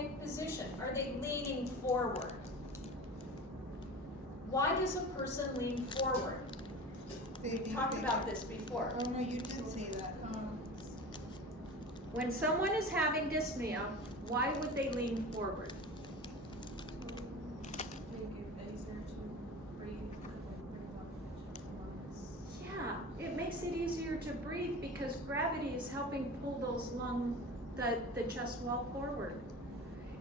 orthopic position? Are they leaning forward? Why does a person lean forward? They We think talked they about can- this before. Oh, no, you did say that. When someone is having dyspnea, why would they lean forward? Yeah, it makes it easier to breathe because gravity is helping pull those the chest wall forward.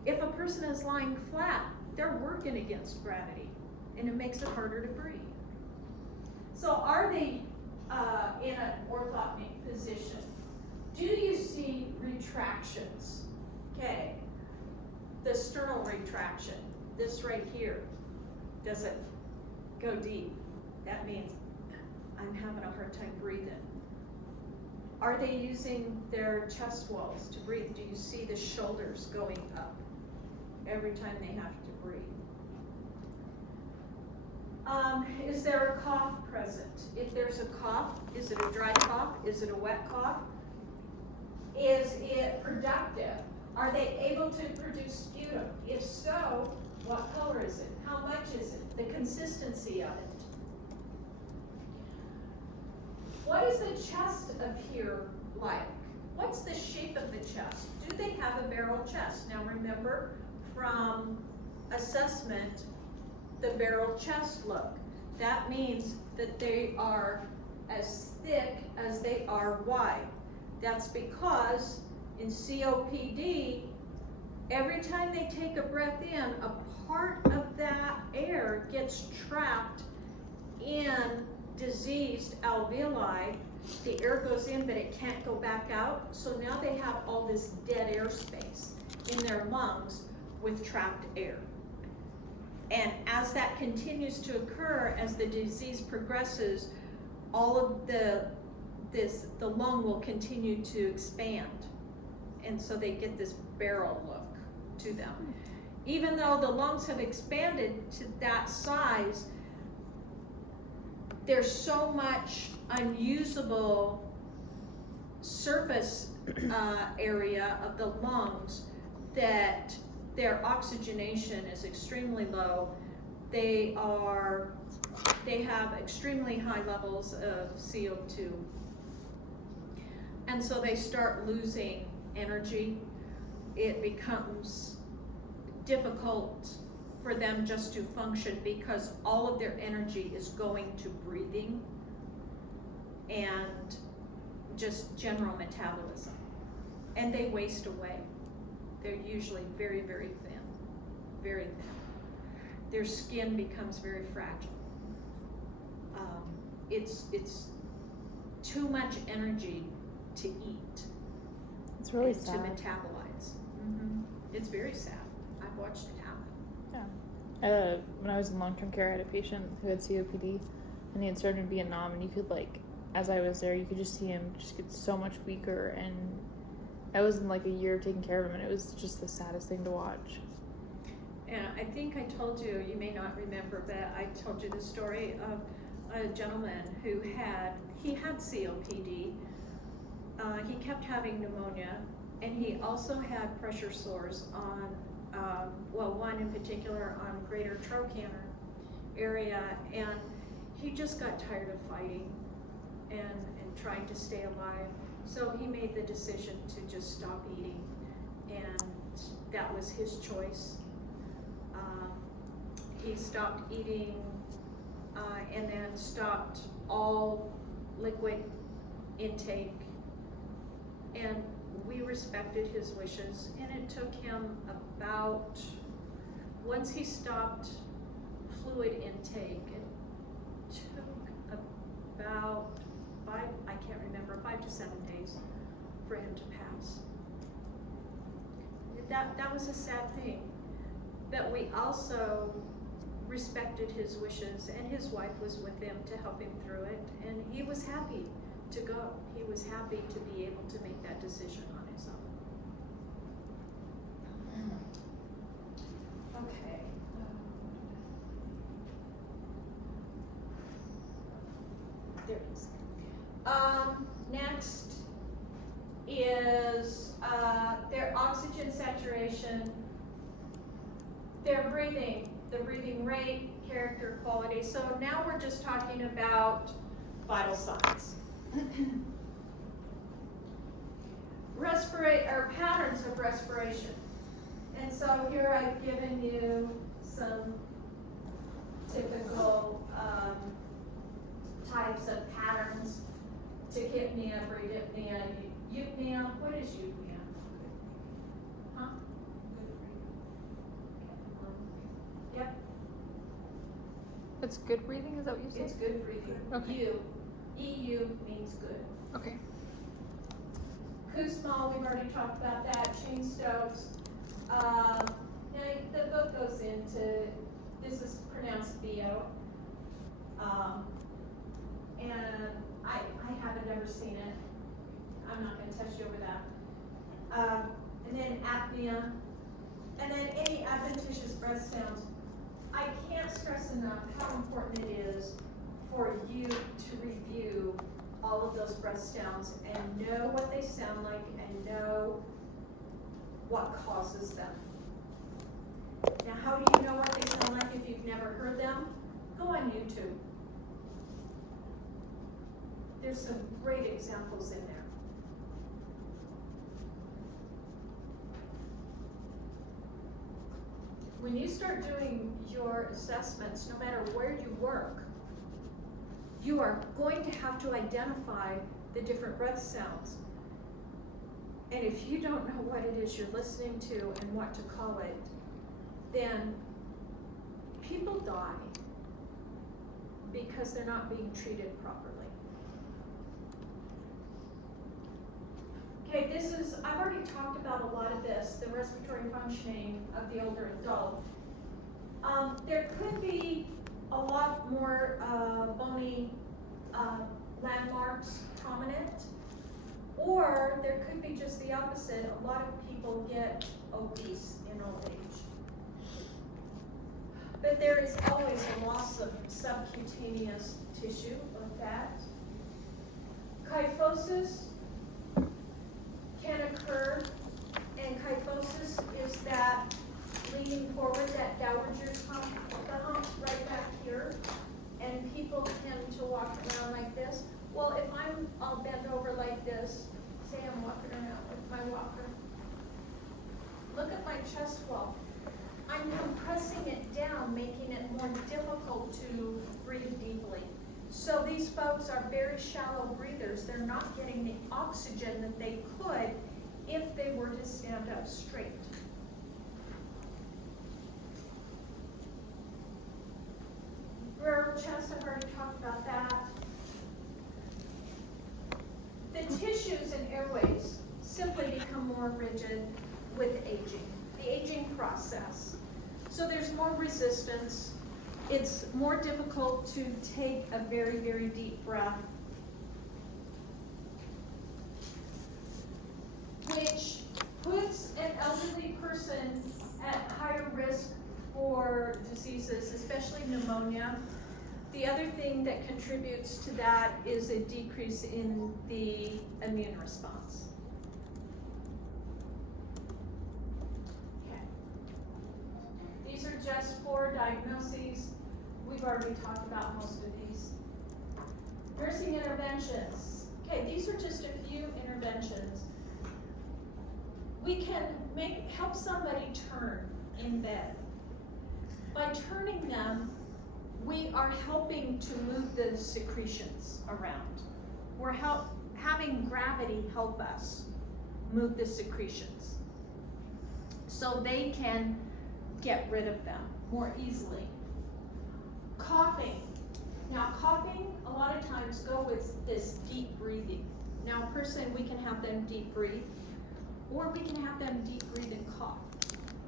If a person is lying flat, they're working against gravity and it makes it harder to breathe. So are they in an orthopic position? Do you see retractions? Okay, the sternal retraction, this right here, does it go deep? That means I'm having a hard time breathing. Are they using their chest walls to breathe? Do you see the shoulders going up every time they have to breathe? Is there a cough present? If there's a cough, is it a dry cough? Is it a wet cough? Is it productive? Are they able to produce sputum? If so, what color is it? How much is it? The consistency of it. What does the chest appear like? What's the shape of the chest? Do they have a barrel chest? Now remember from assessment, the barrel chest look. That means that they are as thick as they are wide. That's because in COPD, every time they take a breath in, a part of that air gets trapped in diseased alveoli. The air goes in, but it can't go back out. So now they have all this dead air space in their lungs with trapped air. And as that continues to occur, as the disease progresses, all of the lung will continue to expand. And so they get this barrel look to them. Even though the lungs have expanded to that size, there's so much unusable surface area of the lungs that their oxygenation is extremely low. They have extremely high levels of CO2. And so they start losing energy. It becomes difficult for them just to function because all of their energy is going to breathing and just general metabolism. And they waste away. They're usually very, very thin, very thin. Their skin becomes very fragile. It's too much energy to eat. It's really and sad. to metabolize. It's very sad. I've watched it happen. Yeah. When I was in long-term care, I had a patient who had COPD, and he had started in Vietnam, and you could, like, as I was there, you could just see him just get so much weaker, and I was in, like, a year of taking care of him, and it was just the saddest thing to watch. And I think I told you, you may not remember, but I told you the story of a gentleman who had COPD. He kept having pneumonia, and he also had pressure sores on, one in particular on greater trochanter area, and he just got tired of fighting and trying to stay alive. So he made the decision to just stop eating, and that was his choice. He stopped eating and then stopped all liquid intake, and we respected his wishes, and it took him about, once he stopped fluid intake, it took about 5 to 7 days for him to pass. That was a sad thing, but we also respected his wishes, and his wife was with him to help him through it, and he was happy to go. He was happy to be able to make that decision on his own. Okay. There it is. Next is their oxygen saturation, their breathing, the breathing rate, character, quality. So now we're just talking about vital signs. Or patterns of respiration. And so here I've given you some typical types of patterns: tachypnea, bradypnea, eupnea. What is eupnea? Huh? Yep, It's good breathing, is that what you said? it's good breathing. Okay. EU means good. Okay. Kussmaul, we've already talked about that. Cheyne-Stokes. Now the book goes into, this is pronounced Bio. And I haven't ever seen it. I'm not gonna test you over that. And then apnea. And then any adventitious breath sounds. I can't stress enough how important it is for you to review all of those breath sounds and know what they sound like and know what causes them. Now, how do you know what they sound like if you've never heard them? Go on YouTube. There's some great examples in there. When you start doing your assessments, no matter where you work, you are going to have to identify the different breath sounds. And if you don't know what it is you're listening to and what to call it, then people die because they're not being treated properly. Okay, I've already talked about a lot of this, the respiratory functioning of the older adult. There could be a lot more bony landmarks prominent, or there could be just the opposite. A lot of people get obese in old age. But there is always a loss of subcutaneous tissue or fat. Kyphosis can occur, and kyphosis is that leaning forward, that dowager's hump, the hump's right back here, and people tend to walk around like this. Well, if I'm all bent over like this, say I'm walking around with my walker, look at my chest wall. I'm compressing it down, making it more difficult to breathe deeply. So these folks are very shallow breathers. They're not getting the oxygen that they could if they were to stand up straight. Rural chest, I've already talked about that. The tissues and airways simply become more rigid with aging, the aging process. So there's more resistance. It's more difficult to take a very, very deep breath, which puts an elderly person at higher risk for diseases, especially pneumonia. The other thing that contributes to that is a decrease in the immune response. Okay. These are just 4 diagnoses. We've already talked about most of these. Nursing interventions. Okay, these are just a few interventions. We can help somebody turn in bed. By turning them, we are helping to move the secretions around. We're having gravity help us move the secretions so they can get rid of them more easily. Coughing. Now, coughing a lot of times go with this deep breathing. Now, a person, we can have them deep breathe, or we can have them deep breathe and cough.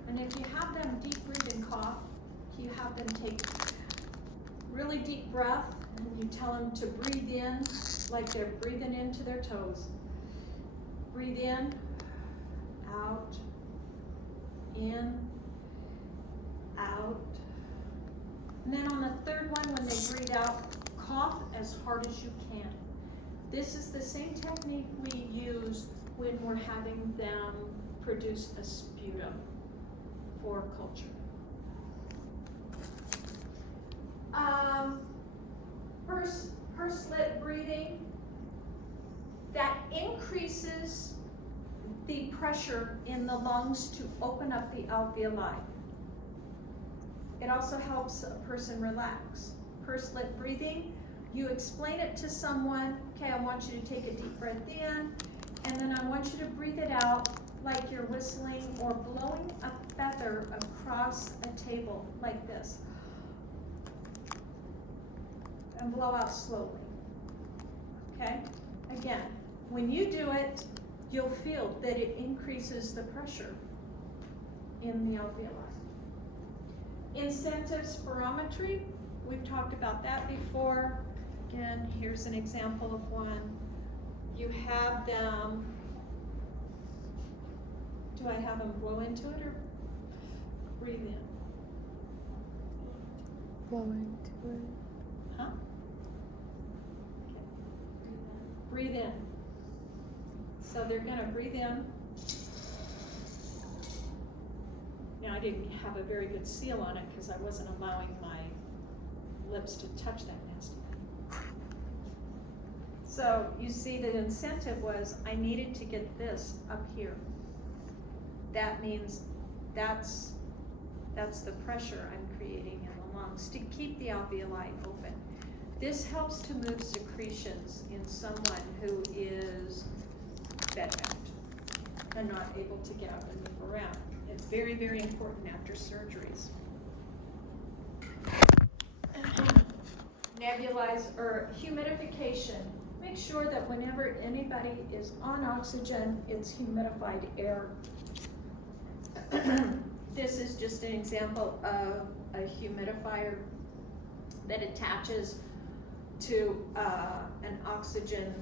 And if you have them deep breathe and cough, you have them take really deep breath, and you tell them to breathe in like they're breathing into their toes. Breathe in, out, in, out. And then on the third one, when they breathe out, cough as hard as you can. This is the same technique we use when we're having them produce a sputum for culture. Pursed breathing, that increases the pressure in the lungs to open up the alveoli. It also helps a person relax. Pursed lip breathing, you explain it to someone, okay, I want you to take a deep breath in, and then I want you to breathe it out like you're whistling or blowing a feather across a table like this. And blow out slowly. Okay? Again, when you do it, you'll feel that it increases the pressure in the alveoli. Incentive spirometry, we've talked about that before. Again, here's an example of one. You have them, do I have them blow into it or breathe in? Blow into it. Huh? Okay. Breathe in. So they're gonna breathe in. Now I didn't have a very good seal on it because I wasn't allowing my lips to touch that nasty thing. So you see the incentive was I needed to get this up here. That means that's the pressure I'm creating in the lungs to keep the alveoli open. This helps to move secretions in someone who is bedbound and not able to get up and move around. It's very, very important after surgeries. Nebulize or humidification. Make sure that whenever anybody is on oxygen, it's humidified air. This is just an example of a humidifier that attaches to an oxygen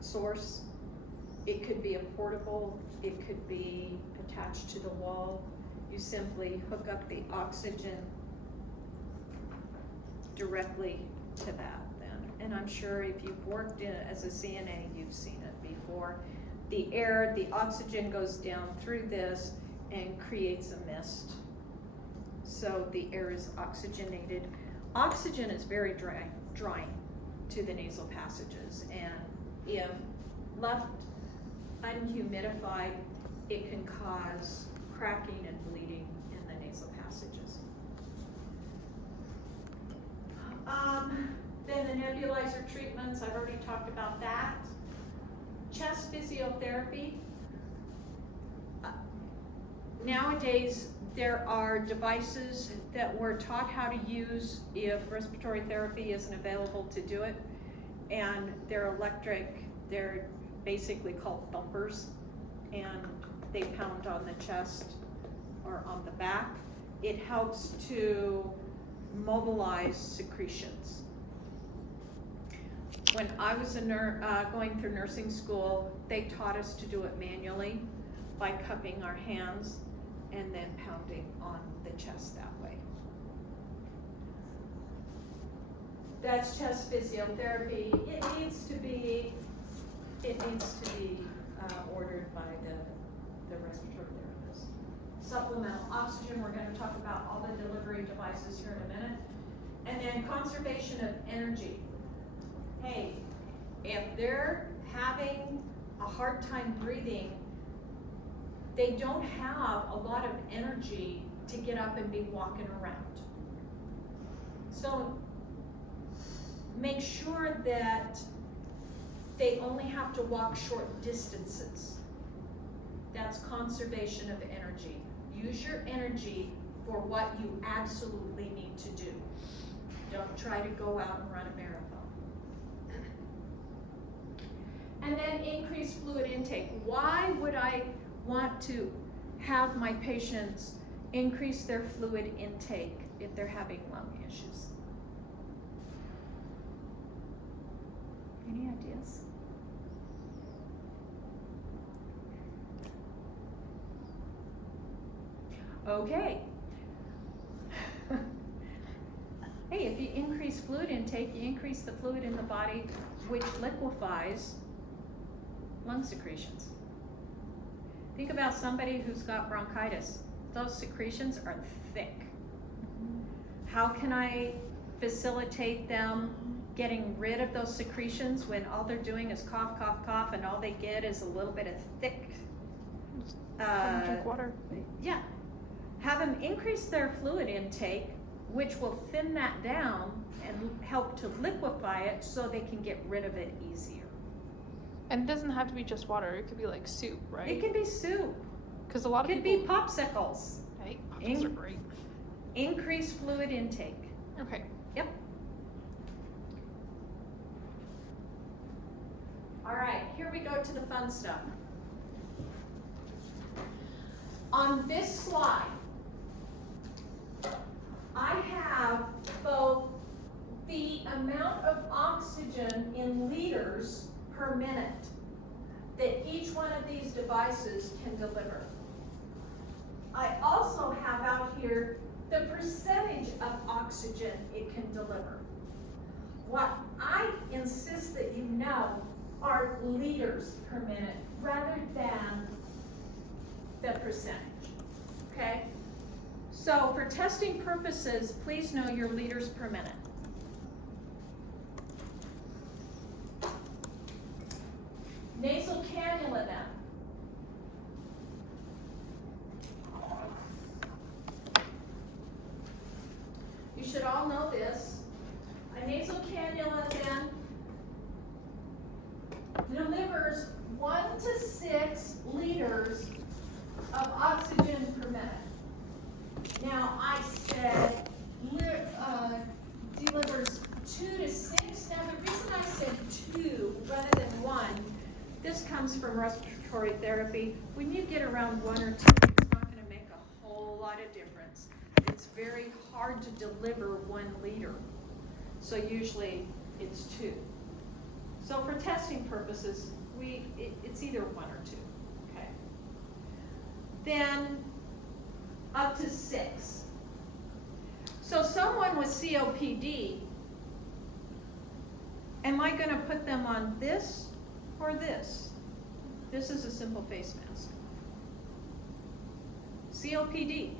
source. It could be a portable, it could be attached to the wall. You simply hook up the oxygen directly to that then. And I'm sure if you've worked as a CNA, you've seen it before. The air, the oxygen goes down through this and creates a mist. So the air is oxygenated. Oxygen is very drying to the nasal passages, and if left unhumidified, it can cause cracking and bleeding in the nasal passages. Then the nebulizer treatments, I've already talked about that. Chest physiotherapy. Nowadays, there are devices that we're taught how to use if respiratory therapy isn't available to do it. And they're electric, they're basically called thumpers, and they pound on the chest or on the back. It helps to mobilize secretions. When I was going through nursing school, they taught us to do it manually by cupping our hands and then pounding on the chest that way. That's chest physiotherapy. It needs to be ordered by the respiratory therapist. Supplemental oxygen, we're going to talk about all the delivery devices here in a minute. And then conservation of energy. Hey, if they're having a hard time breathing, they don't have a lot of energy to get up and be walking around. So make sure that they only have to walk short distances. That's conservation of energy. Use your energy for what you absolutely need to do. Don't try to go out and run a marathon. And then increase fluid intake. Why would I want to have my patients increase their fluid intake if they're having lung issues? Any ideas? Okay. Hey, if you increase fluid intake, you increase the fluid in the body, which liquefies lung secretions. Think about somebody who's got bronchitis. Those secretions are thick. How can I facilitate them getting rid of those secretions when all they're doing is cough, cough, cough, and all they get is a little bit of thick, Drink water. yeah. Have them increase their fluid intake, which will thin that down and help to liquefy it so they can get rid of it easier. And it doesn't have to be just water. It could be like soup, right? It can be soup. Because a lot of Could people. be popsicles. Right? Popsicles are great. Increase fluid intake. Okay. Yep. All right, here we go to the fun stuff. On this slide, I have both the amount of oxygen in liters per minute that each one of these devices can deliver. I also have out here the percentage of oxygen it can deliver. What I insist that you know are liters per minute rather than the percentage, okay? So for testing purposes, please know your liters per minute. Nasal cannula then. You should all know this. A nasal cannula then delivers 1 to 6 liters of oxygen per minute. Now I said delivers 2 to 6. Now the reason I said 2 rather than 1, this comes from respiratory therapy. When you get around 1 or 2, it's not going to make a whole lot of difference. It's very hard to deliver 1 liter. So usually it's 2. So for testing purposes, it's either 1 or 2, okay? Then up to 6. So someone with COPD, am I gonna put them on this or this? This is a simple face mask. COPD,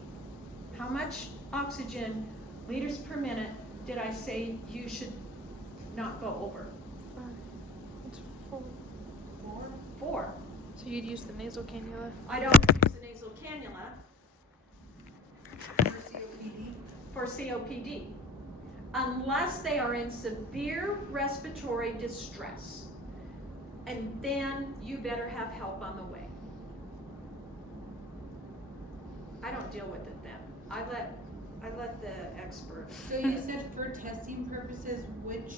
how much oxygen, liters per minute, did I say you should not go over? It's 4. 4. So you'd use the nasal cannula. I don't use the nasal cannula for COPD unless they are in severe respiratory distress. And then you better have help on the way. I don't deal with it then. I let the experts. So you said for testing purposes, which?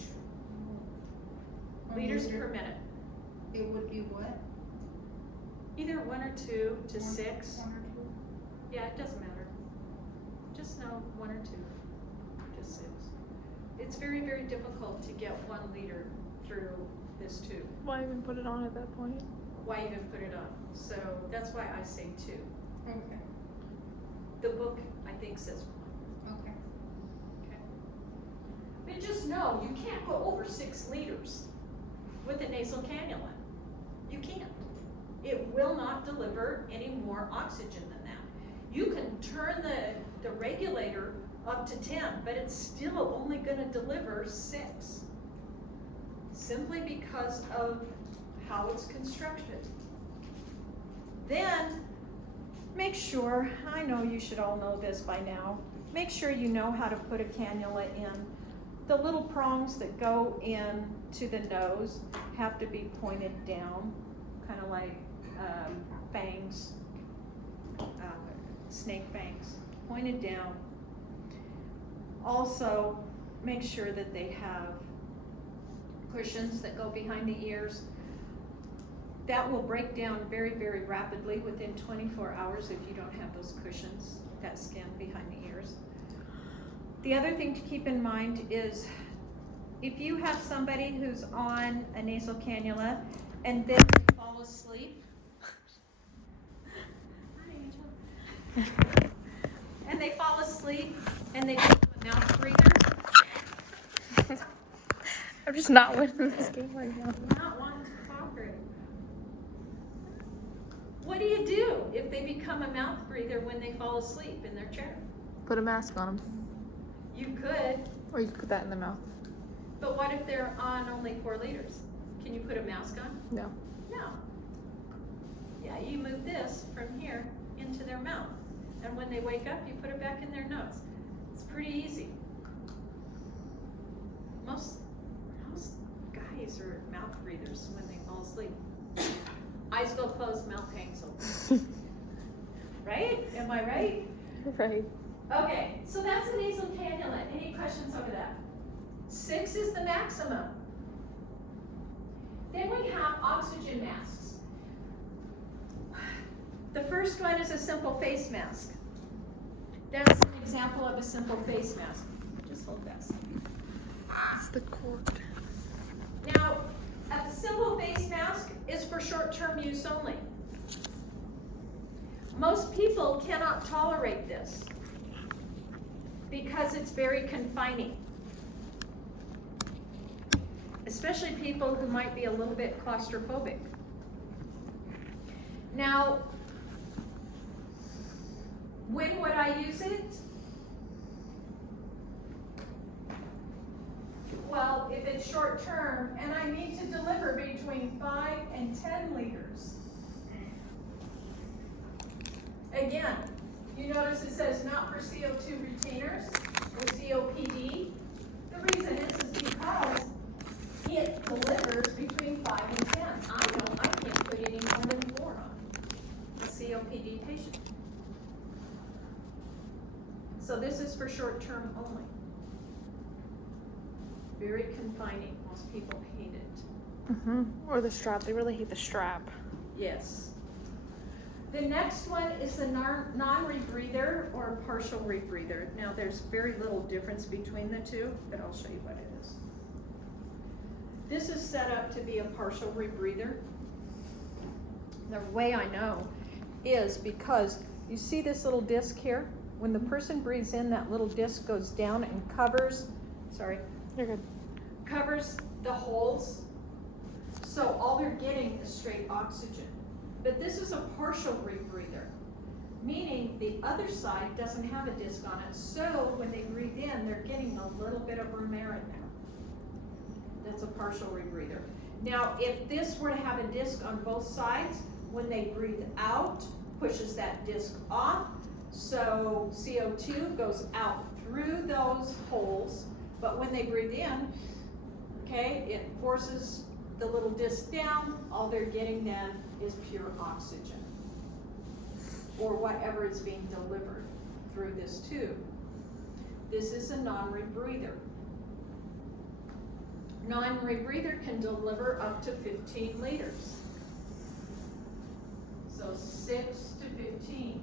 Liters per minute. It would be what? Either 1 or 2 to 6. 1 or 2? Yeah, it doesn't matter. Just know 1 or 2 to 6. It's very, very difficult to get 1 liter through this tube. Why even put it on at that point? Why even put it on? So that's why I say 2. Okay. The book, I think, says 1. Okay. Okay. But just know, you can't go over 6 liters with a nasal cannula. You can't. It will not deliver any more oxygen than that. You can turn the regulator up to 10, but it's still only going to deliver 6. Simply because of how it's constructed. Then, make sure, I know you should all know this by now, make sure you know how to put a cannula in. The little prongs that go in to the nose have to be pointed down, kind of like fangs, snake fangs, pointed down. Also, make sure that they have cushions that go behind the ears. That will break down very, very rapidly within 24 hours if you don't have those cushions, that skin behind the ears. The other thing to keep in mind is if you have somebody who's on a nasal cannula and then they fall asleep, hi Angel, and they fall asleep and they become a mouth breather. I'm just not winning this game right now. Not wanting to talk or what do you they do if they become a mouth breather when they fall asleep in their chair? Put a mask on them, You could, or you could put that in the mouth. but what if they're on only 4 liters? Can you put a mask on? No. No. Yeah, you move this from here into their mouth. And when they wake up, you put it back in their nose. It's pretty easy. Most guys are mouth breathers when they fall asleep. Eyes go closed, mouth hangs open. Right? Am I right? Right. Okay, so that's a nasal cannula. Any questions over that? 6 is the maximum. Then we have oxygen masks. The first one is a simple face mask. That's an example of a simple face mask. Just hold this. It's the cord. Now, a simple face mask is for short-term use only. Most people cannot tolerate this because it's very confining. Especially people who might be a little bit claustrophobic. Now, when would I use it? Well, if it's short term and I need to deliver between 5 and 10 liters. Again, you notice it says not for CO2 retainers or COPD. The reason is because it delivers between 5 and 10. I know I can't put any more than 4 on a COPD patient. So this is for short term only. Very confining. Most people hate it. Mm-hmm. Or the strap. They really hate the strap. Yes. The next one is the non-rebreather or partial rebreather. Now there's very little difference between the two, but I'll show you what it is. This is set up to be a partial rebreather. The way I know is because you see this little disc here? When the person breathes in, that little disc goes down and covers, You're good. covers the holes. So all they're getting is straight oxygen. But this is a partial rebreather, meaning the other side doesn't have a disc on it. So when they breathe in, they're getting a little bit of room air in there. That's a partial rebreather. Now, if this were to have a disc on both sides, when they breathe out, pushes that disc off. So CO2 goes out through those holes, but when they breathe in, okay, it forces the little disc down. All they're getting then is pure oxygen, or whatever is being delivered through this tube. This is a non-rebreather. Non-rebreather can deliver up to 15 liters. So 6 to 15.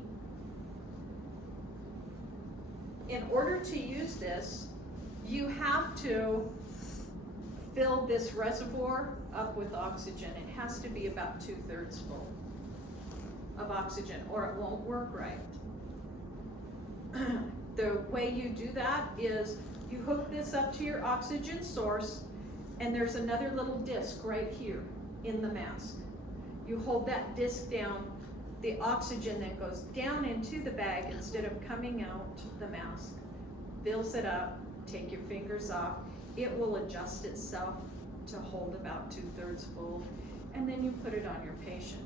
In order to use this, you have to fill this reservoir up with oxygen. It has to be about 2/3 full of oxygen or it won't work right. The way you do that is you hook this up to your oxygen source and there's another little disc right here in the mask. You hold that disc down, the oxygen then goes down into the bag instead of coming out the mask. Fills it up, take your fingers off. It will adjust itself to hold about 2/3 full, and then you put it on your patient.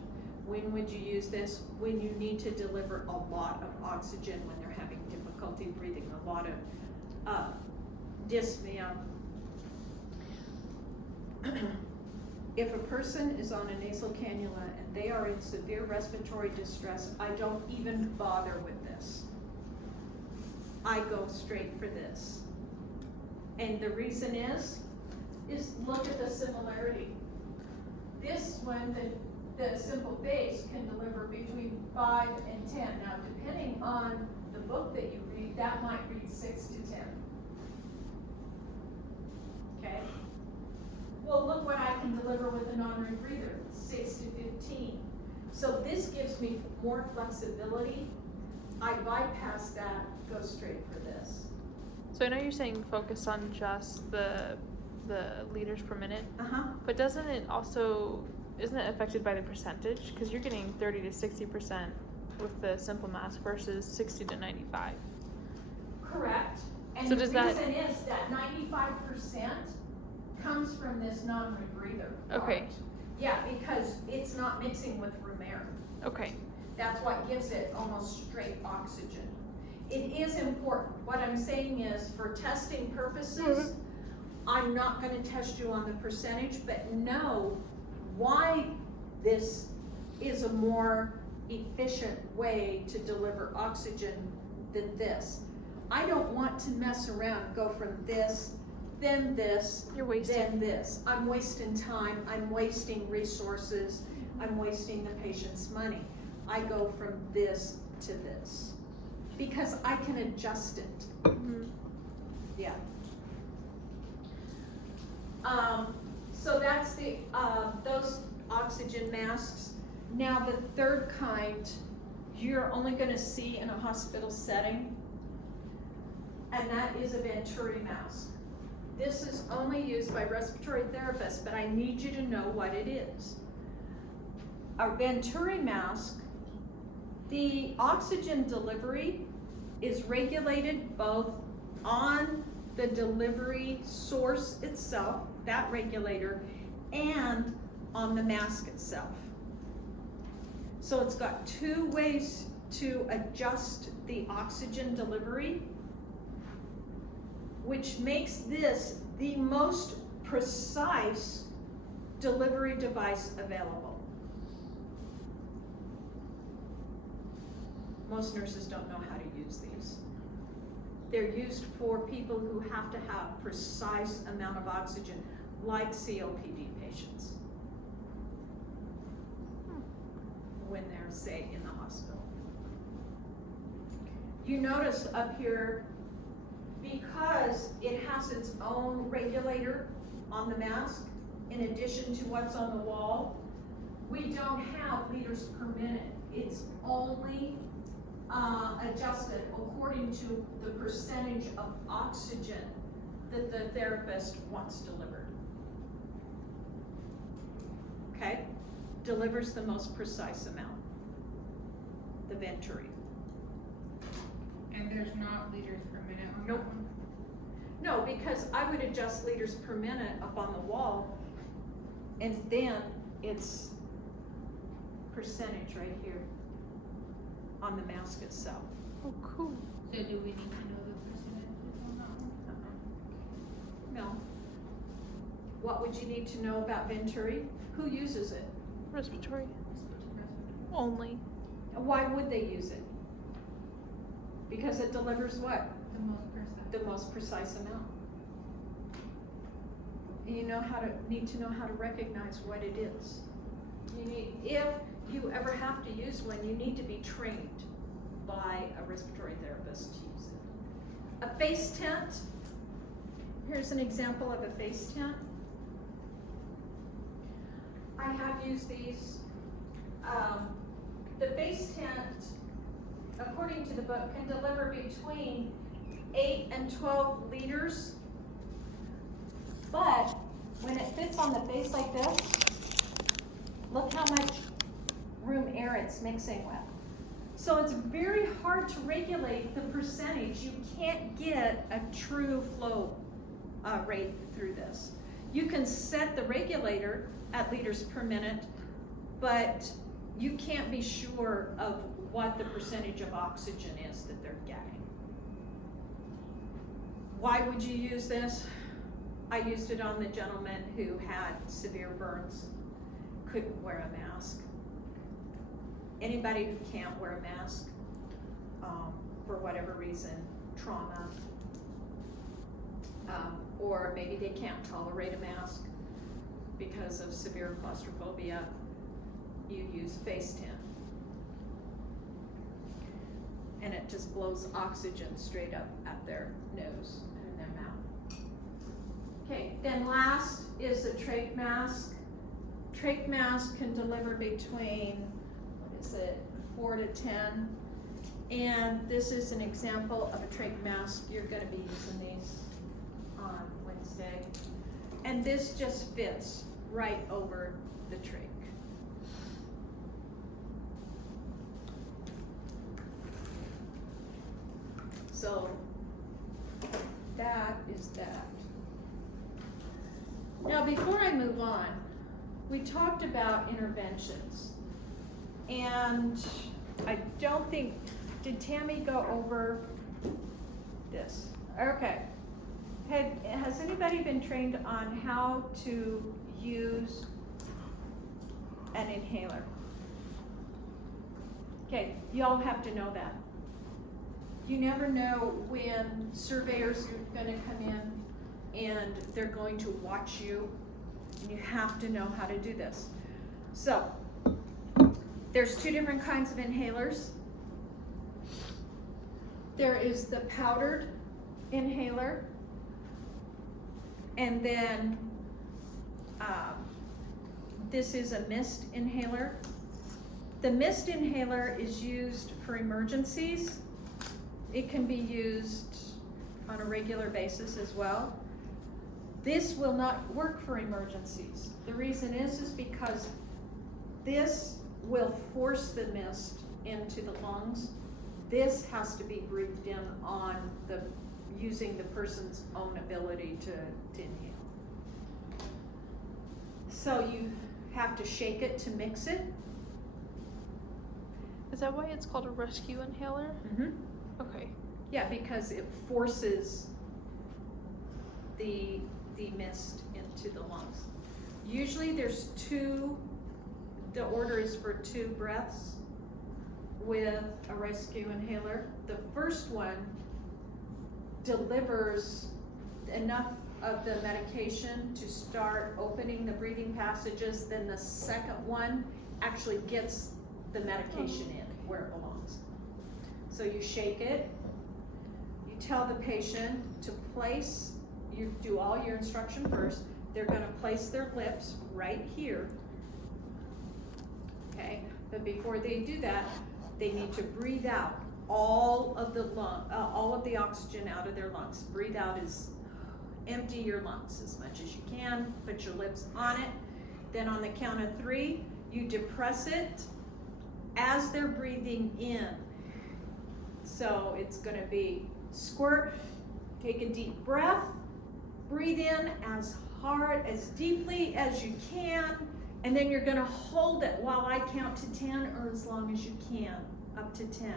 When would you use this? When you need to deliver a lot of oxygen, when they're having difficulty breathing, a lot of dyspnea. If a person is on a nasal cannula and they are in severe respiratory distress, I don't even bother with this. I go straight for this. And the reason is look at the similarity. This one, the simple face can deliver between 5 and 10. Now, depending on the book that you read, that might read 6 to 10. Okay? Well, look what I can deliver with a non-rebreather, 6 to 15. So this gives me more flexibility. I bypass that, go straight for this. So I know you're saying focus on just the liters per minute, Uh-huh. but doesn't it also isn't it affected by the percentage? Because you're getting 30 to 60% with the simple mask versus 60 to 95. Correct. And So the does that- reason is that 95% comes from this non-rebreather Okay. part. Yeah, because it's not mixing with room air. Okay. That's what gives it almost straight oxygen. It is important. What I'm saying is, for testing purposes, I'm not gonna test you on the percentage, but know why this is a more efficient way to deliver oxygen than this. I don't want to mess around, go from this, then this, You're wasting. then this. I'm wasting time, I'm wasting resources, I'm wasting the patient's money. I go from this to this, because I can adjust it, Mhm. yeah. So that's the, those oxygen masks. Now, the third kind, you're only gonna see in a hospital setting, and that is a Venturi mask. This is only used by respiratory therapists, but I need you to know what it is. A Venturi mask, the oxygen delivery is regulated both on the delivery source itself, that regulator, and on the mask itself. So it's got two ways to adjust the oxygen delivery, which makes this the most precise delivery device available. Most nurses don't know how to use these. They're used for people who have to have precise amount of oxygen, like COPD patients, when they're, say, in the hospital. You notice up here, because it has its own regulator on the mask, in addition to what's on the wall, we don't have liters per minute. It's only adjusted according to the percentage of oxygen that the therapist wants delivered. Okay? Delivers the most precise amount. The Venturi. And there's not liters per minute on Nope. that one? No, because I would adjust liters per minute up on the wall, and then it's percentage right here on the mask itself. Oh, cool. So do we need to know the percentages on that one? No. What would you need to know about Venturi? Who uses it? Respiratory only. And why would they use it? Because it delivers what? The most percent. The most precise amount. And you need to know how to recognize what it is. If you ever have to use one, you need to be trained by a respiratory therapist to use it. A face tent. Here's an example of a face tent. I have used these. The face tent, according to the book, can deliver between 8 and 12 liters. But when it fits on the face like this, look how much room air it's mixing with. So it's very hard to regulate the percentage. You can't get a true flow rate through this. You can set the regulator at liters per minute, but you can't be sure of what the percentage of oxygen is that they're getting. Why would you use this? I used it on the gentleman who had severe burns, couldn't wear a mask. Anybody who can't wear a mask, for whatever reason, trauma, or maybe they can't tolerate a mask because of severe claustrophobia, you use face tent. And it just blows oxygen straight up at their nose and their mouth. Okay, then last is the trach mask. Trach mask can deliver between, 4 to 10. And this is an example of a trach mask. You're gonna be using these on Wednesday. And this just fits right over the trach. So that is that. Now, before I move on, we talked about interventions. And I don't think, did Tammy go over this? Okay. Has anybody been trained on how to use an inhaler? Okay, y'all have to know that. You never know when surveyors are gonna come in and they're going to watch you, and you have to know how to do this. So, there's two different kinds of inhalers. There is the powdered inhaler, and then this is a mist inhaler. The mist inhaler is used for emergencies. It can be used on a regular basis as well. This will not work for emergencies. The reason is because this will force the mist into the lungs. This has to be breathed in on using the person's own ability to inhale. So you have to shake it to mix it. Is that why it's called a rescue inhaler? Mm-hmm. Okay. Yeah, because it forces the mist into the lungs. Usually there's two, the order is for 2 breaths with a rescue inhaler. The first one delivers enough of the medication to start opening the breathing passages, then the second one actually gets the medication in where it belongs. So you shake it, you tell the patient to place, you do all your instruction first, they're gonna place their lips right here, okay? But before they do that, they need to breathe out all of the oxygen out of their lungs. Breathe out is empty your lungs as much as you can, put your lips on it. Then on the count of 3, you depress it as they're breathing in. So it's gonna be squirt, take a deep breath, breathe in as hard, as deeply as you can, and then you're gonna hold it while I count to 10 or as long as you can, up to 10.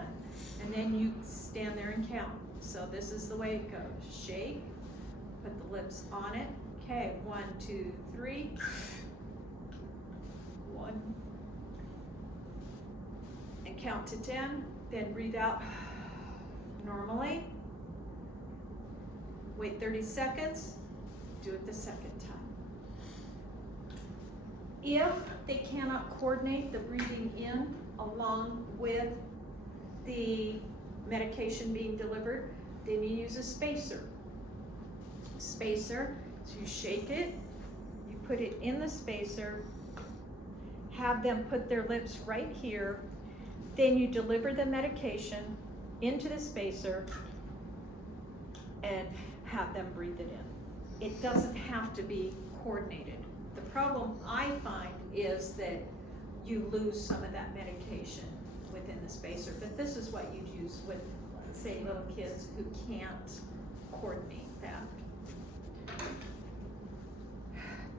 And then you stand there and count. So this is the way it goes. Shake, put the lips on it. Okay, 1, 2, 3. 1. And count to 10, then breathe out normally. Wait 30 seconds, do it the second time. If they cannot coordinate the breathing in along with the medication being delivered, then you use a spacer. Spacer, so you shake it, you put it in the spacer, have them put their lips right here, then you deliver the medication into the spacer and have them breathe it in. It doesn't have to be coordinated. The problem I find is that you lose some of that medication within the spacer, but this is what you'd use with, let's say, little kids who can't coordinate that.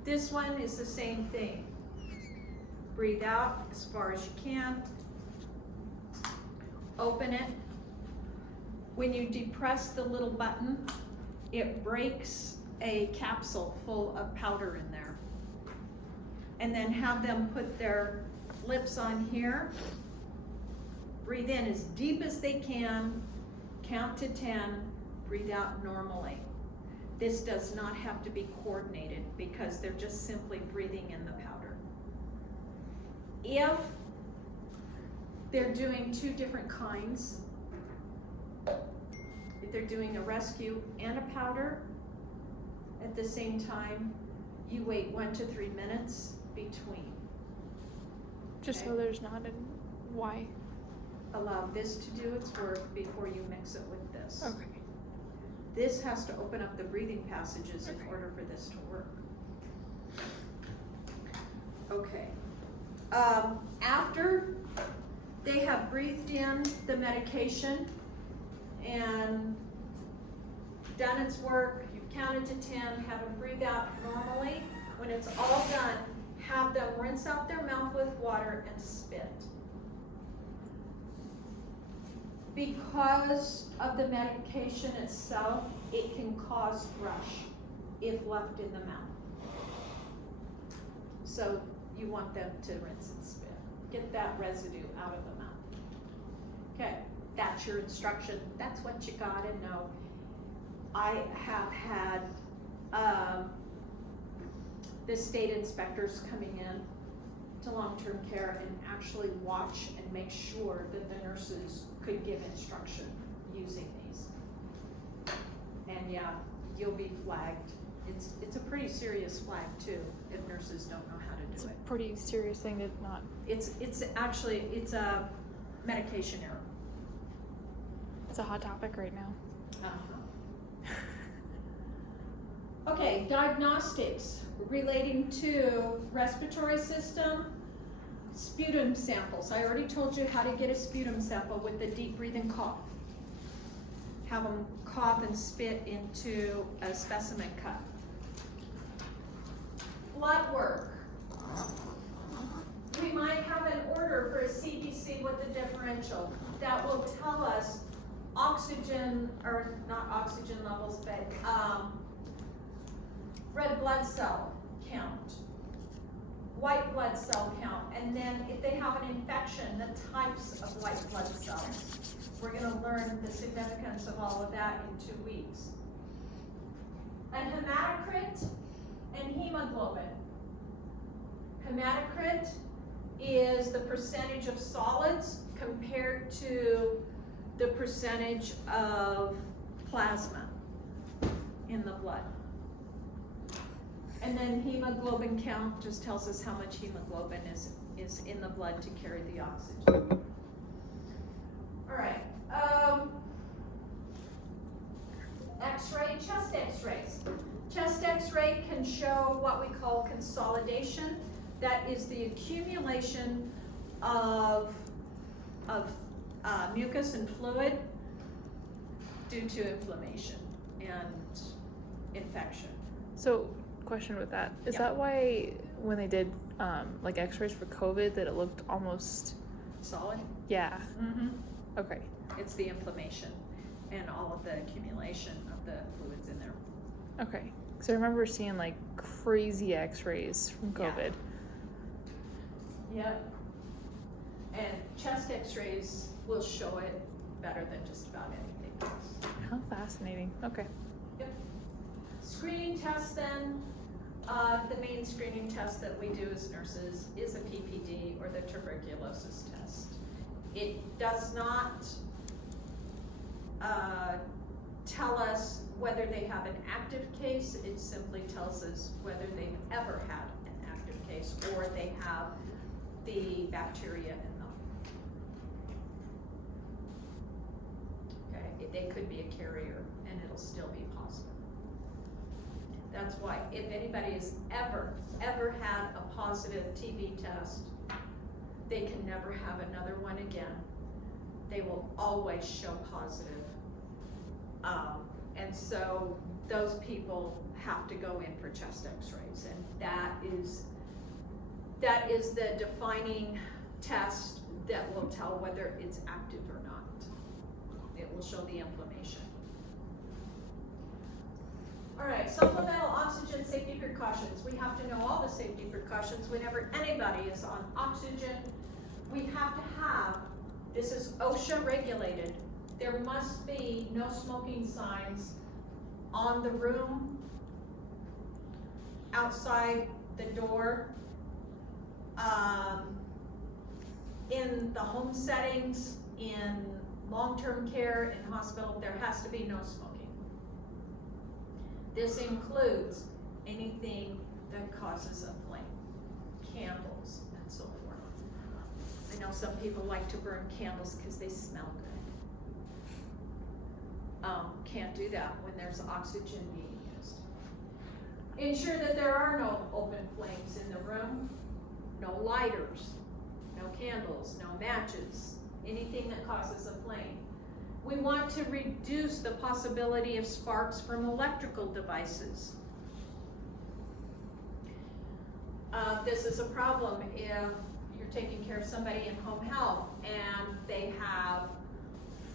This one is the same thing. Breathe out as far as you can. Open it. When you depress the little button, it breaks a capsule full of powder in there. And then have them put their lips on here. Breathe in as deep as they can, count to 10, breathe out normally. This does not have to be coordinated because they're just simply breathing in the powder. If they're doing 2 different kinds, if they're doing a rescue and a powder at the same time, you wait 1 to 3 minutes between. Just Okay. so there's not a why. Allow this to do its work before you mix it with this. Okay. This has to open up the breathing passages in Okay. order for this to work. Okay. After they have breathed in the medication, and done its work, you've counted to 10, have them breathe out normally. When it's all done, have them rinse out their mouth with water and spit. Because of the medication itself, it can cause thrush if left in the mouth. So you want them to rinse and spit. Get that residue out of the mouth. Okay, that's your instruction. That's what you gotta know. I have had the state inspectors coming in to long-term care and actually watch and make sure that the nurses could give instruction using these. And yeah, you'll be flagged. It's a pretty serious flag too, if nurses don't know how to It's do a it. pretty serious thing to not. It's actually, it's a medication error. It's a hot topic right now. Okay, diagnostics relating to respiratory system, sputum samples. I already told you how to get a sputum sample with the deep breathing cough. Have them cough and spit into a specimen cup. Blood work. We might have an order for a CBC with a differential that will tell us oxygen, or not oxygen levels, but red blood cell count, white blood cell count, and then if they have an infection, the types of white blood cells. We're gonna learn the significance of all of that in 2 weeks. And hematocrit and hemoglobin. Hematocrit is the percentage of solids compared to the percentage of plasma in the blood. And then hemoglobin count just tells us how much hemoglobin is in the blood to carry the oxygen. All right, X-ray, chest X-rays. Chest X-ray can show what we call consolidation. That is the accumulation of mucus and fluid due to inflammation and infection. So, question with that. Is Yeah. that why when they did like x-rays for COVID that it looked almost, Solid? yeah, Mm-hmm. okay. It's the inflammation and all of the accumulation of the fluids in there. Okay. Because I remember seeing like crazy x-rays from Yeah. COVID. Yep. And chest X-rays will show it better than just about anything else. How fascinating. Okay. Yep. Screening tests then, the main screening test that we do as nurses is a PPD or the tuberculosis test. It does not tell us whether they have an active case, it simply tells us whether they've ever had an active case or they have the bacteria in them. Okay, they could be a carrier and it'll still be positive. That's why if anybody has ever had a positive TB test, they can never have another one again. They will always show positive. And so those people have to go in for chest X-rays, and that is the defining test that will tell whether it's active or not. It will show the inflammation. All right, supplemental oxygen safety precautions. We have to know all the safety precautions whenever anybody is on oxygen. We have to have, this is OSHA regulated, there must be no smoking signs on the room, outside the door, in the home settings, in long-term care, in hospital, there has to be no smoking. This includes anything that causes a flame, candles and so forth. I know some people like to burn candles because they smell good. Can't do that when there's oxygen being used. Ensure that there are no open flames in the room, no lighters, no candles, no matches, anything that causes a flame. We want to reduce the possibility of sparks from electrical devices. This is a problem if you're taking care of somebody in home health and they have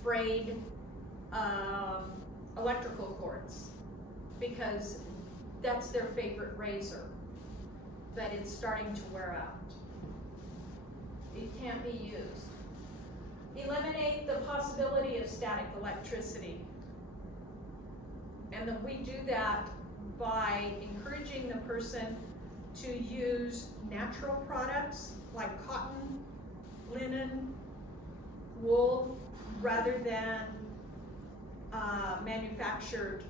frayed electrical cords, because that's their favorite razor, but it's starting to wear out. It can't be used. Eliminate the possibility of static electricity. And then we do that by encouraging the person to use natural products like cotton, linen, wool, rather than manufactured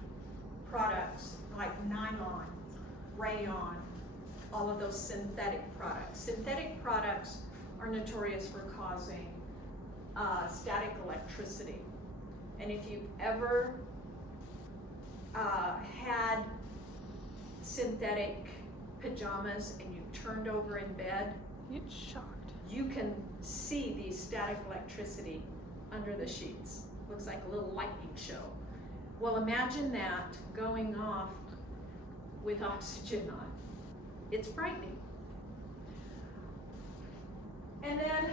products like nylon, rayon, all of those synthetic products. Synthetic products are notorious for causing static electricity. And if you've ever had synthetic pajamas and you turned over in bed, You get shocked. you can see the static electricity under the sheets. Looks like a little lightning show. Well, imagine that going off with oxygen on. It's frightening. And then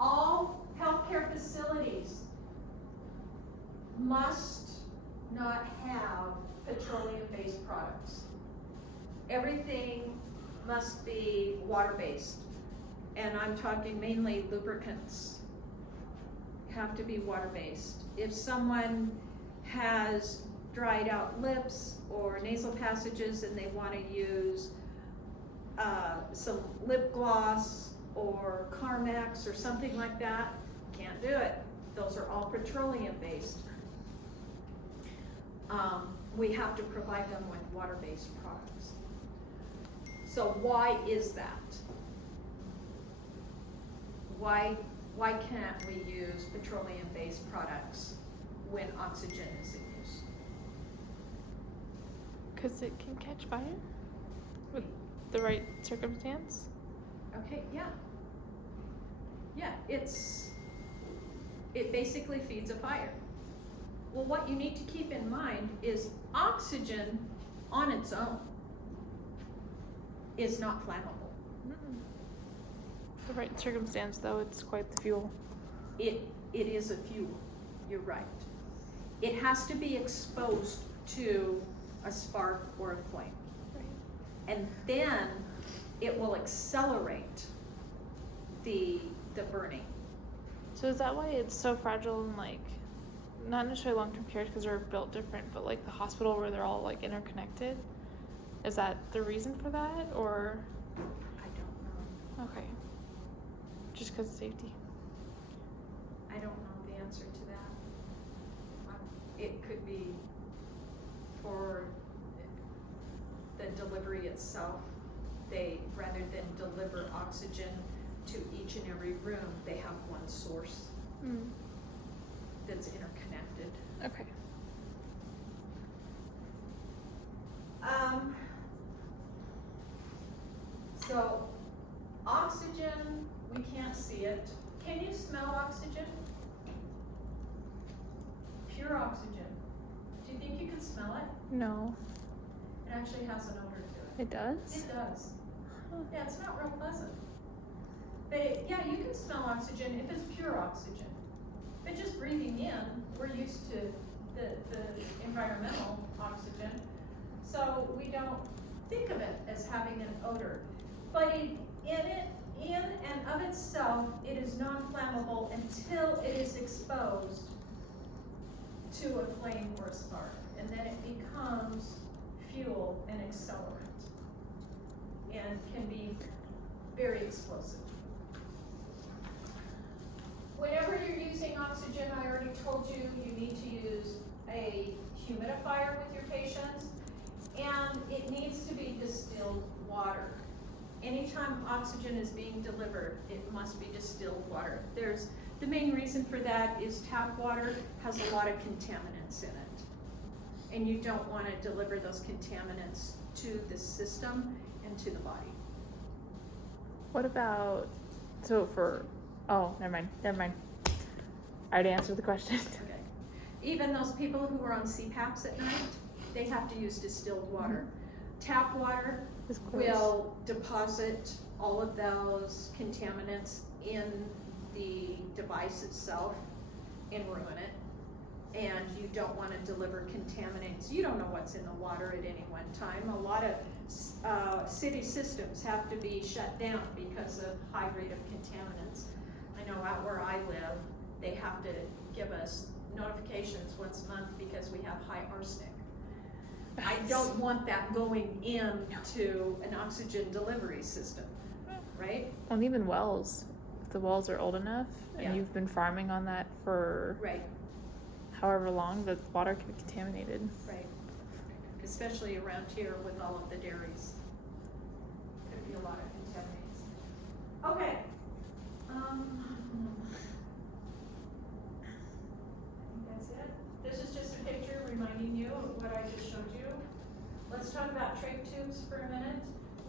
all healthcare facilities must not have petroleum-based products. Everything must be water-based, and I'm talking mainly lubricants have to be water-based. If someone has dried out lips or nasal passages and they want to use some lip gloss or Carmex or something like that, can't do it. Those are all petroleum-based. We have to provide them with water-based products. So why is that? Why can't we use petroleum-based products when oxygen is in use? Because it can catch fire with the right circumstance. Okay, yeah. Yeah, it basically feeds a fire. Well, what you need to keep in mind is oxygen on its own is not flammable. Mm-mm. The right circumstance, though, it's quite the fuel. It is a fuel, you're right. It has to be exposed to a spark or a flame. Right. And then it will accelerate the burning. So is that why it's so fragile and like, not necessarily long-term care because they're built different, but like the hospital where they're all like interconnected? Is that the reason for that, or? I don't know. Okay. Just because of safety. I don't know the answer to that. It could be for the delivery itself. They, rather than deliver oxygen to each and every room, they have one source Mm. that's interconnected. Okay. So oxygen, we can't see it. Can you smell oxygen? Pure oxygen. Do you think you can smell it? No. It actually has an odor to it. It does? It does. Huh. Yeah, it's not real pleasant. But yeah, you can smell oxygen if it's pure oxygen. But just breathing in, we're used to the environmental oxygen, so we don't think of it as having an odor. But in and of itself, it is non-flammable until it is exposed to a flame or a spark, and then it becomes fuel and accelerant, and can be very explosive. Whenever you're using oxygen, I already told you, you need to use a humidifier with your patients, and it needs to be distilled water. Anytime oxygen is being delivered, it must be distilled water. The main reason for that is tap water has a lot of contaminants in it, and you don't want to deliver those contaminants to the system and to the body. What about, oh, never mind. I already answered the question. Okay. Even those people who are on CPAPs at night, they have to use distilled water. Tap water It's gross. will deposit all of those contaminants in the device itself and ruin it. And you don't want to deliver contaminants. You don't know what's in the water at any one time. A lot of city systems have to be shut down because of high rate of contaminants. I know out where I live, they have to give us notifications once a month because we have high arsenic. I don't want that going into an oxygen delivery system, right? And even wells, if the wells are old enough and Yeah. you've been farming on that for Right, however long, the water can be contaminated. right. Especially around here with all of the dairies. Could be a lot of contaminants. Okay. I think that's it. This is just a picture reminding you of what I just showed you. Let's talk about trach tubes for a minute.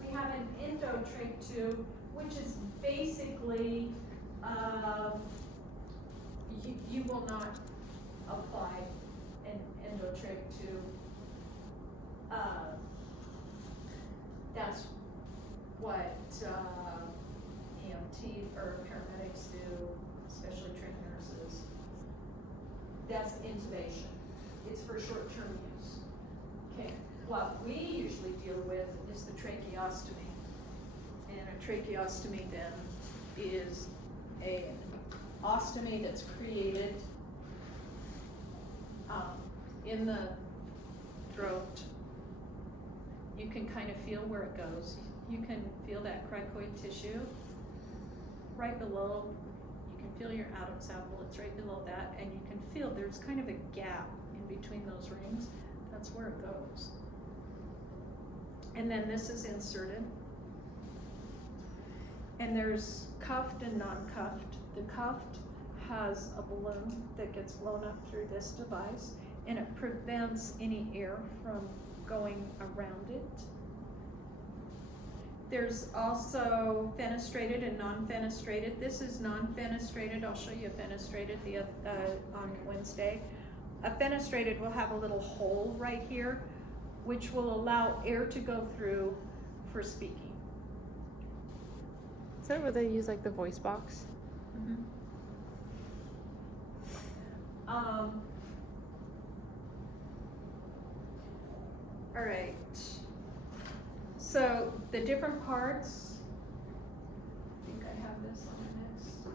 We have an endotrach tube, which is basically, you will not apply an endotrach tube. That's what EMT or paramedics do, especially trained nurses. That's intubation. It's for short-term use. Okay, what we usually deal with is the tracheostomy. And a tracheostomy then is an ostomy that's created in the throat. You can kind of feel where it goes. You can feel that cricoid tissue right below. You can feel your Adam's apple, it's right below that, and you can feel there's kind of a gap in between those rings. That's where it goes. And then this is inserted. And there's cuffed and non-cuffed. The cuffed has a balloon that gets blown up through this device, and it prevents any air from going around it. There's also fenestrated and non-fenestrated. This is non-fenestrated. I'll show you a fenestrated on Wednesday. A fenestrated will have a little hole right here, which will allow air to go through for speaking. Is that where they use like the voice box? Mm-hmm. All right. So the different parts, I think I have this on the next.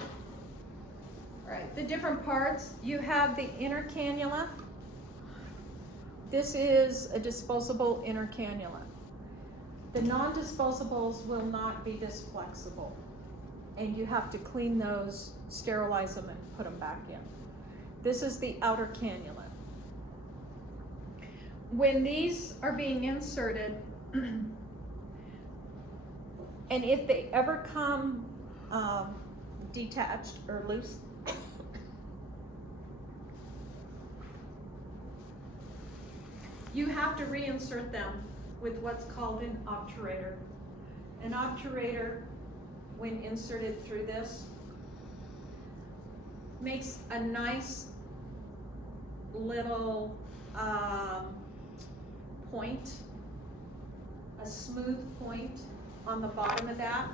All right, the different parts, you have the inner cannula. This is a disposable inner cannula. The non-disposables will not be this flexible. And you have to clean those, sterilize them, and put them back in. This is the outer cannula. When these are being inserted, and if they ever come detached or loose, you have to reinsert them with what's called an obturator. An obturator, when inserted through this, makes a nice little point, a smooth point on the bottom of that,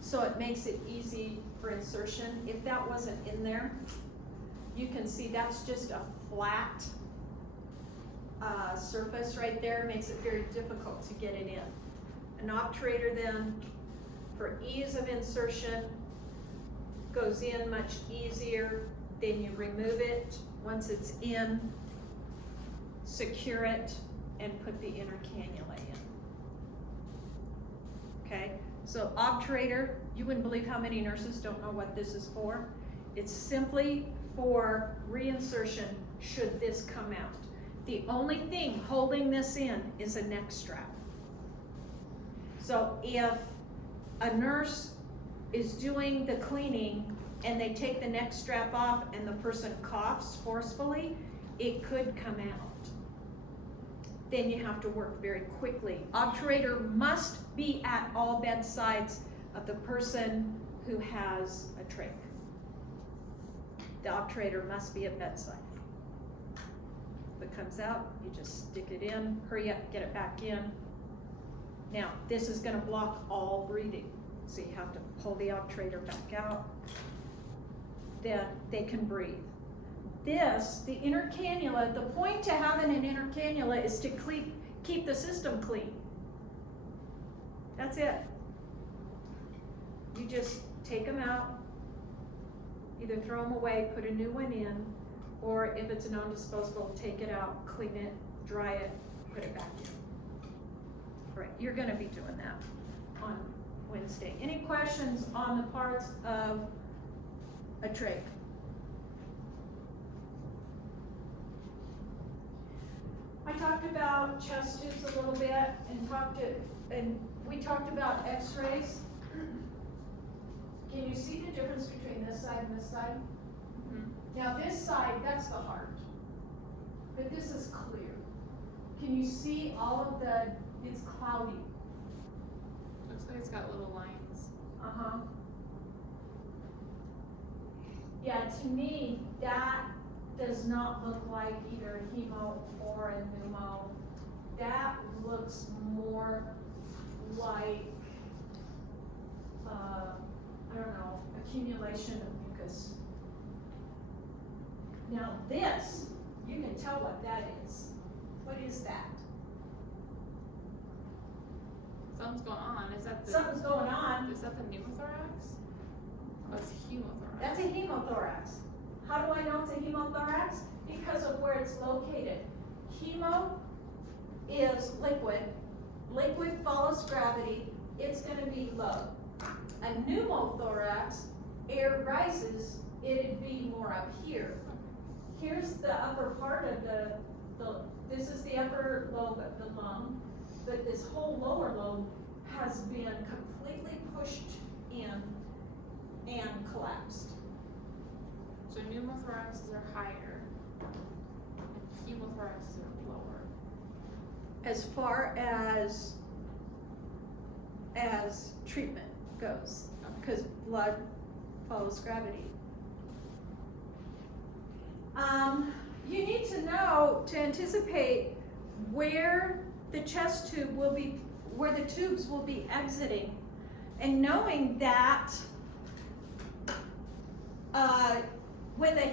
so it makes it easy for insertion. If that wasn't in there, you can see that's just a flat surface right there, makes it very difficult to get it in. An obturator then, for ease of insertion, goes in much easier. Then you remove it once it's in, secure it, and put the inner cannula in. Okay, so obturator, you wouldn't believe how many nurses don't know what this is for. It's simply for reinsertion should this come out. The only thing holding this in is a neck strap. So if a nurse is doing the cleaning and they take the neck strap off and the person coughs forcefully, it could come out. Then you have to work very quickly. Obturator must be at all bedsides of the person who has a trach. the operator must be at bedside. If it comes out, you just stick it in, hurry up, get it back in. Now, this is gonna block all breathing, so you have to pull the operator back out. Then they can breathe. This, the inner cannula, the point to having an inner cannula is to keep the system clean. That's it. You just take them out, either throw them away, put a new one in, or if it's a non-disposable, take it out, clean it, dry it, put it back in. All right, you're gonna be doing that on Wednesday. Any questions on the parts of a trach? I talked about chest tubes a little bit and we talked about x-rays. Can you see the difference between this side and this side? Mm-hmm. Now this side, that's the heart, but this is clear. Can you see all of it's cloudy? Looks like it's got little lines. Uh-huh. Yeah, to me, that does not look like either a hemo or a pneumo. That looks more like, I don't know, accumulation of mucus. Now this, you can tell what that is. What is that? Something's going on. Is that the Something's going on. Is that the pneumothorax? Oh, it's hemothorax. That's a hemothorax. How do I know it's a hemothorax? Because of where it's located. Hemo is liquid. Liquid follows gravity. It's gonna be low. A pneumothorax, air rises, it'd be more up here. Here's the upper part of this is the upper lobe of the lung, but this whole lower lobe has been completely pushed in and collapsed. So pneumothoraxes are higher, and hemothoraxes are lower. As far as treatment goes, because blood follows gravity. You need to know, to anticipate where the chest tube will be, where the tubes will be exiting. And knowing that with a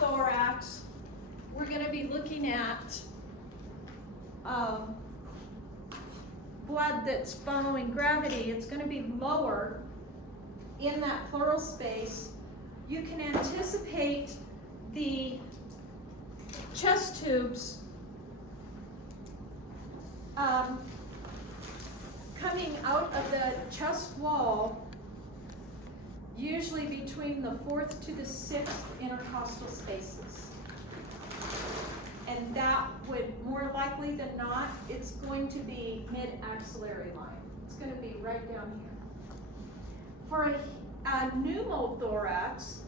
hemothorax, we're gonna be looking at blood that's following gravity. It's gonna be lower in that pleural space. You can anticipate the chest tubes coming out of the chest wall, usually between the 4th to the 6th intercostal spaces. And that would, more likely than not, it's going to be mid-axillary line. It's gonna be right down here. For a pneumothorax,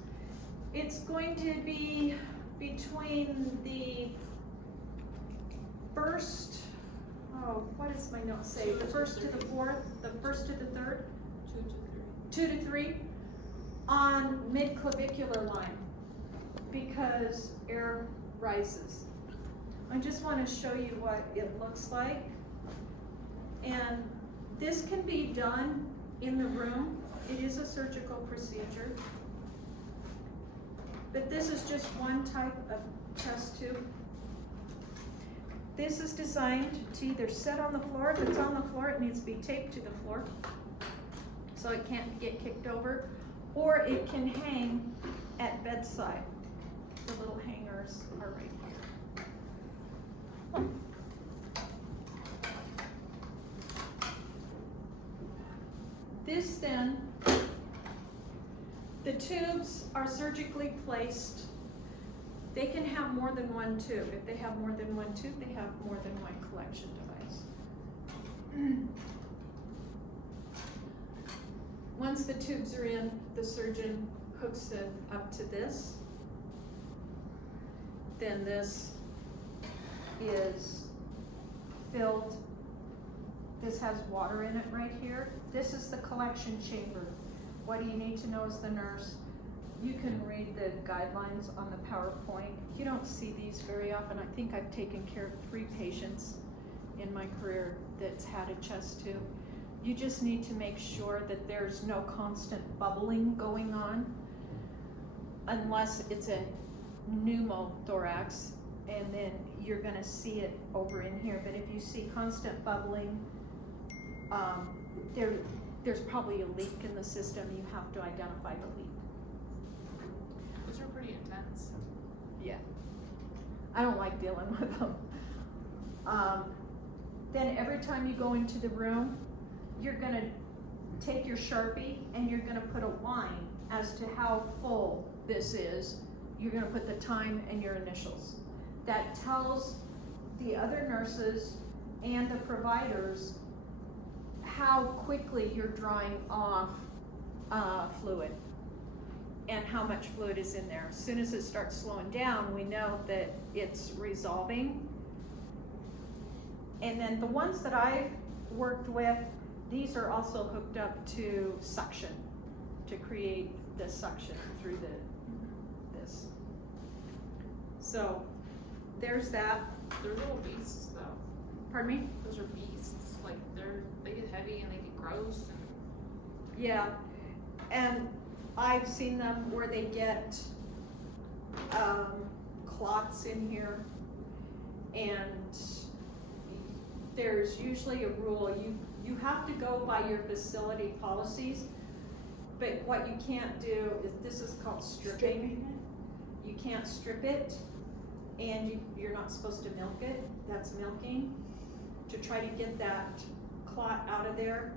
it's going to be between the first, what does my note say? The 1st to the 4th, the 1st to the 3rd? 2 to 3 on mid-clavicular line, because air rises. I just want to show you what it looks like. And this can be done in the room. It is a surgical procedure. But this is just one type of chest tube. This is designed to either sit on the floor. If it's on the floor, it needs to be taped to the floor so it can't get kicked over, or it can hang at bedside. The little hangers are right here. This then, the tubes are surgically placed. They can have more than one tube. If they have more than one tube, they have more than one collection device. Once the tubes are in, the surgeon hooks it up to this. Then this is filled. This has water in it right here. This is the collection chamber. What do you need to know as the nurse? you can read the guidelines on the PowerPoint. You don't see these very often. I think I've taken care of 3 patients in my career that's had a chest tube. You just need to make sure that there's no constant bubbling going on unless it's a pneumothorax, and then you're gonna see it over in here. But if you see constant bubbling, there's probably a leak in the system. You have to identify the leak. Those are pretty intense. Yeah. I don't like dealing with them. Then every time you go into the room, you're gonna take your Sharpie and you're gonna put a line as to how full this is. You're gonna put the time and your initials. That tells the other nurses and the providers how quickly you're drawing off fluid and how much fluid is in there. As soon as it starts slowing down, we know that it's resolving. And then the ones that I've worked with, these are also hooked up to suction to create the suction through this. So there's that. They're little beasts though. Pardon me? Those are beasts. Like they get heavy and they get gross and Yeah, and I've seen them where they get clots in here, and there's usually a rule. You have to go by your facility policies, but what you can't do is, this is called stripping. You can't strip it, and you're not supposed to milk it. That's milking, to try to get that clot out of there.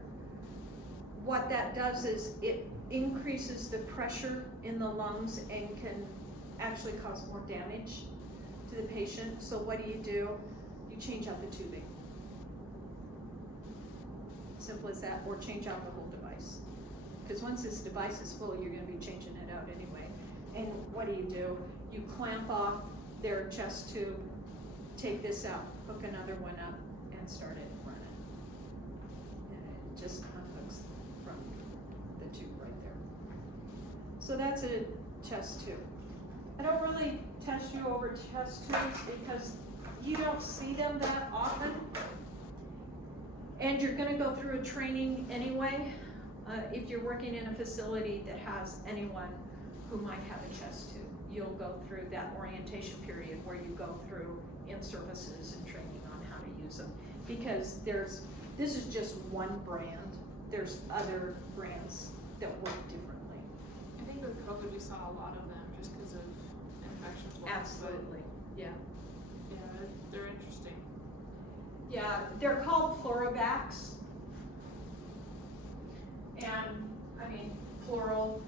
What that does is it increases the pressure in the lungs and can actually cause more damage to the patient. So what do? You change out the tubing. Simple as that, or change out the whole device. Because once this device is full, you're gonna be changing it out anyway. And what do? You clamp off their chest tube, take this out, hook another one up, and start it running. And it just unhooks from the tube right there. So that's a chest tube. I don't really test you over chest tubes because you don't see them that often. And you're gonna go through a training anyway. If you're working in a facility that has anyone who might have a chest tube, you'll go through that orientation period where you go through in-services and training on how to use them. Because this is just one brand. There's other brands that work differently. I think with COVID we saw a lot of them just because of infections. Absolutely, yeah. Yeah, they're interesting. Yeah, they're called Pleurovacs. And, I mean, plural,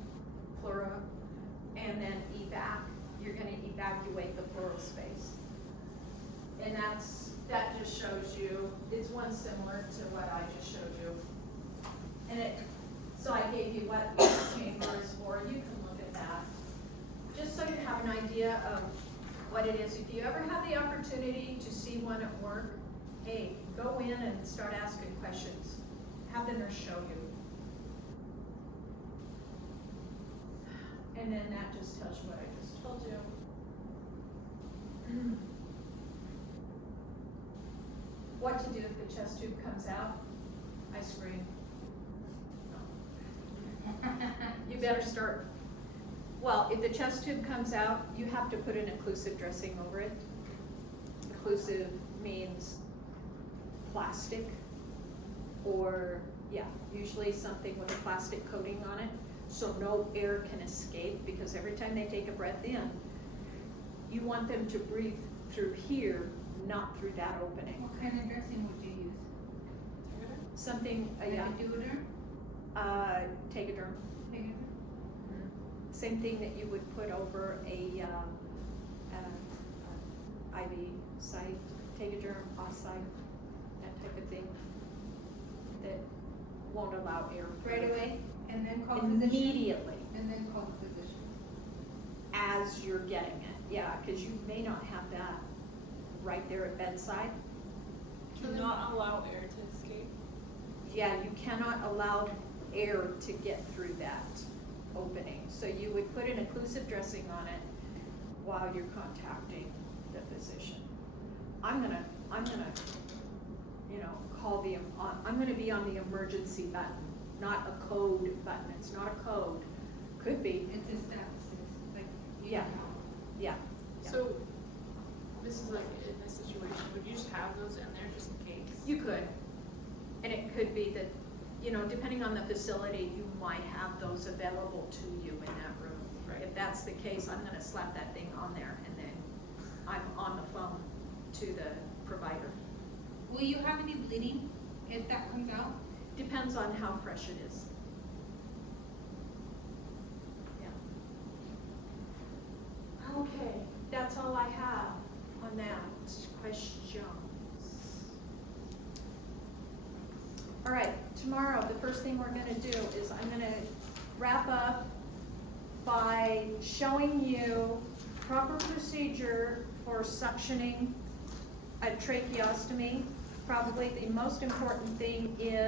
pleura, and then evac. You're gonna evacuate the pleural space. And that just shows you, it's one similar to what I just showed you. And so I gave you what this chamber is for. You can look at that. Just so you have an idea of what it is. If you ever have the opportunity to see one at work, hey, go in and start asking questions. Have the nurse show you. And then that just tells you what I just told you. What to do if the chest tube comes out? I scream. You better start. Well, if the chest tube comes out, you have to put an occlusive dressing over it. Occlusive means plastic, or usually something with a plastic coating on it, so no air can escape, because every time they take a breath in, you want them to breathe through here, not through that opening. What kind of dressing would you use? Something, Like a Duoderm? Tegaderm. Tegaderm? Same thing that you would put over a IV site, Tegaderm, off-site, that type of thing, that won't allow air through. Right away, and then call physician? Immediately, And then call the physician. as you're getting it, because you may not have that right there at bedside. Do not allow air to escape. Yeah, you cannot allow air to get through that opening. opening. So you would put an occlusive dressing on it while you're contacting the physician. I'm gonna, call I'm gonna be on the emergency button, not a code button. It's not a code. Could be, It's a status, it's like, you Yeah. know. yeah. Yeah. So, this is like, in this situation, would you just have those in there just in case? You could. And it could be that, depending on the facility, you might have those available to you in that room. Right. If that's the case, I'm gonna slap that thing on there and then I'm on the phone to the provider. Will you have any bleeding if that comes out? Depends on how fresh it is. Yeah. Okay, that's all I have on that. Questions? All right, tomorrow, the first thing we're gonna do is I'm gonna wrap up by showing you proper procedure for suctioning a tracheostomy. Probably the most important thing is